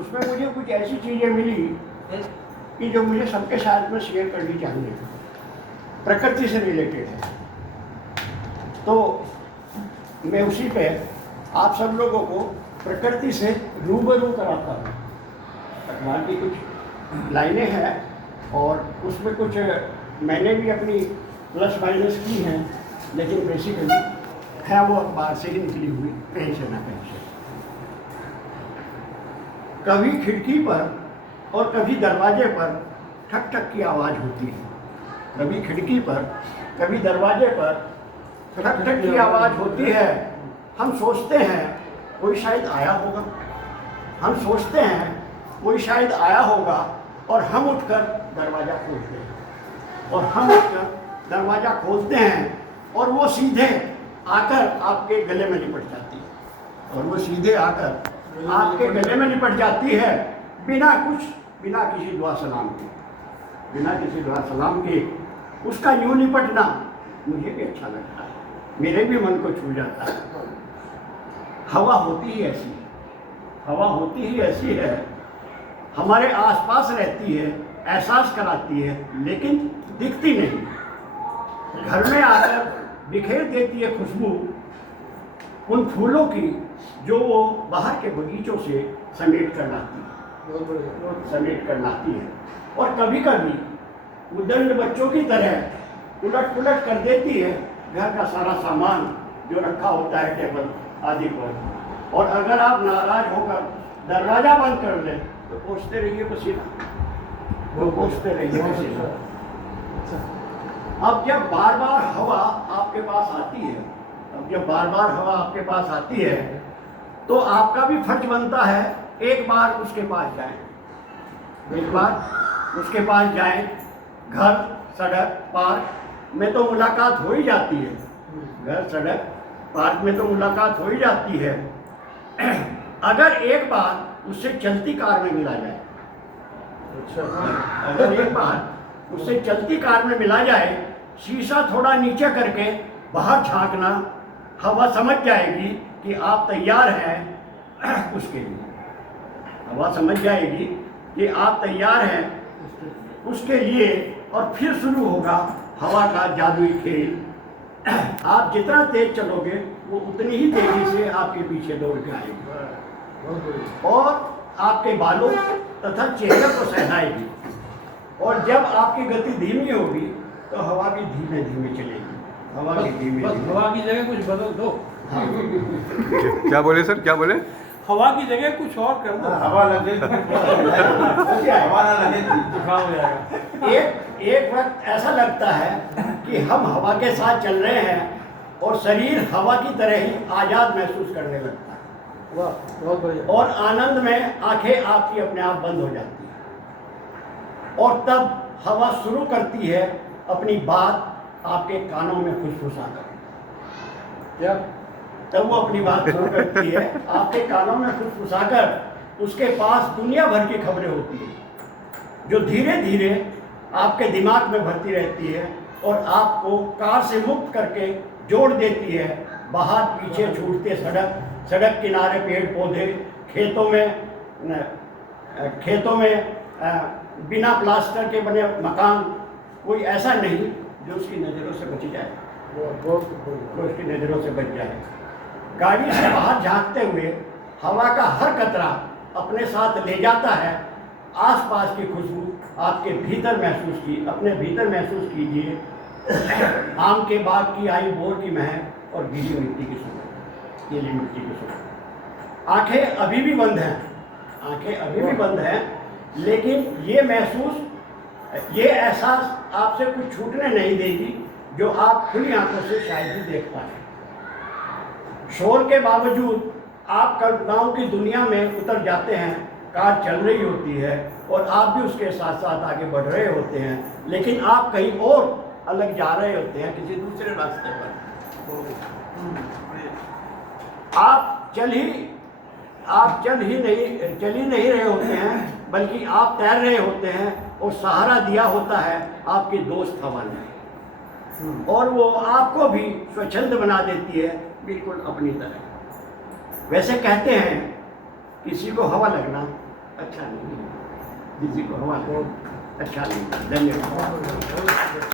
उसमें मुझे कुछ ऐसी चीज़ें मिली कि जो मुझे सबके साथ में शेयर करनी चाहिए, प्रकृति से रिलेटेड है। तो मैं उसी पे आप सब लोगों को प्रकृति से रूबरू कराता हूँ। भगवान की कुछ लाइनें हैं और उसमें कुछ मैंने भी अपनी प्लस माइनस की हैं, लेकिन बेसिकली है वो बाहर से ही निकली हुई, कहीं से ना कहीं से। कभी खिड़की पर और कभी दरवाजे पर ठक ठक की आवाज़ होती है। कभी खिड़की पर कभी दरवाजे पर ठक ठक की आवाज़ होती है। हम सोचते हैं कोई शायद आया होगा, हम सोचते हैं कोई शायद आया होगा, और हम उठकर दरवाज़ा खोलते हैं, और हम उठकर दरवाज़ा खोलते हैं और वो सीधे आकर आपके गले में लिपट जाती है, और वो सीधे आकर आपके गले में लिपट जाती है, बिना किसी दुआ सलाम के, बिना किसी दुआ सलाम के। उसका यूँ लिपटना मुझे भी अच्छा लगता है, मेरे भी मन को छू जाता है। हवा होती ही ऐसी है, हवा होती ही ऐसी है, हमारे आसपास रहती है, एहसास कराती है, लेकिन दिखती नहीं। घर में आकर बिखेर देती है खुशबू उन फूलों की जो वो बाहर के बगीचों से समेट कर लाती है, और कभी कभी उद्दंड बच्चों की तरह उलट पुलट कर देती है घर का सारा सामान जो रखा होता है टेबल आदि पर। और अगर आप नाराज होकर दरवाजा बंद कर लें तो पोंछते रहिए पसीना, वो पोंछते रहिए पसीना। अब जब बार बार हवा आपके पास आती है, तो आपका भी फर्ज बनता है एक बार उसके पास जाएं, घर सड़क पार्क में तो मुलाकात हो ही जाती है, घर सड़क पार्क में तो मुलाकात हो ही जाती है। अगर एक बार उससे चलती कार में मिला जाए, अगर एक बार उससे चलती कार में मिला जाए, शीशा थोड़ा नीचे करके बाहर झांकना, हवा समझ जाएगी कि आप तैयार हैं उसके लिए, हवा समझ जाएगी कि आप तैयार हैं उसके लिए, और फिर शुरू होगा हवा का जादुई खेल। आप जितना तेज चलोगे वो उतनी ही तेजी से आपके पीछे दौड़ के आएगी और आपके बालों तथा चेहरे को सहलाएगी। और जब आपकी गति धीमी होगी तो हवा भी धीमे धीमे चलेगी, हवा की जगह कुछ बदल दो। हाँ। क्या बोले सर, क्या बोले? हवा की जगह कुछ और कर दो। हवा लगे हवा ना लगे जुकाम हो जाएगा। एक वक्त ऐसा लगता है कि हम हवा के साथ चल रहे हैं और शरीर हवा की तरह ही आज़ाद महसूस करने लगता है। वाह, बहुत बढ़िया। और आनंद में आंखें आपकी अपने आप बंद हो जाती हैं, और तब हवा शुरू करती है अपनी बात आपके कानों में फुसफुसा कर। क्या? तब वो अपनी बात शुरू करती है आपके कानों में फुसफुसा कर। उसके पास दुनिया भर की खबरें होती हैं जो धीरे धीरे आपके दिमाग में भरती रहती है और आपको कार से मुक्त करके जोड़ देती है। बाहर पीछे छूटते सड़क किनारे पेड़ पौधे, खेतों में बिना प्लास्टर के बने मकान, कोई ऐसा नहीं जो उसकी नज़रों से बच जाए, जो उसकी नज़रों से बच जाए। गाड़ी से बाहर झांकते हुए हवा का हर कतरा अपने साथ ले जाता है आसपास की खुशबू आपके भीतर अपने भीतर महसूस कीजिए। आम के बाग की आई बोर की महक और गीली मिट्टी की सुगंध, गीली मिट्टी की सुगंध। आंखें अभी भी बंद हैं, लेकिन ये एहसास आपसे कुछ छूटने नहीं देगी जो आप खुली आंखों से शायद ही देख पाए। शोर के बावजूद आप कल्पनाओं की दुनिया में उतर जाते हैं। कार चल रही होती है और आप भी उसके साथ साथ आगे बढ़ रहे होते हैं, लेकिन आप कहीं और अलग जा रहे होते हैं, किसी दूसरे रास्ते पर। आप चल ही नहीं रहे होते हैं, बल्कि आप तैर रहे होते हैं और सहारा दिया होता है आपकी दोस्त हवा ने, और वो आपको भी स्वच्छंद बना देती है बिल्कुल अपनी तरह। वैसे कहते हैं किसी को हवा लगना अच्छा नहीं है, किसी को हवा अच्छा नहीं है। धन्यवाद।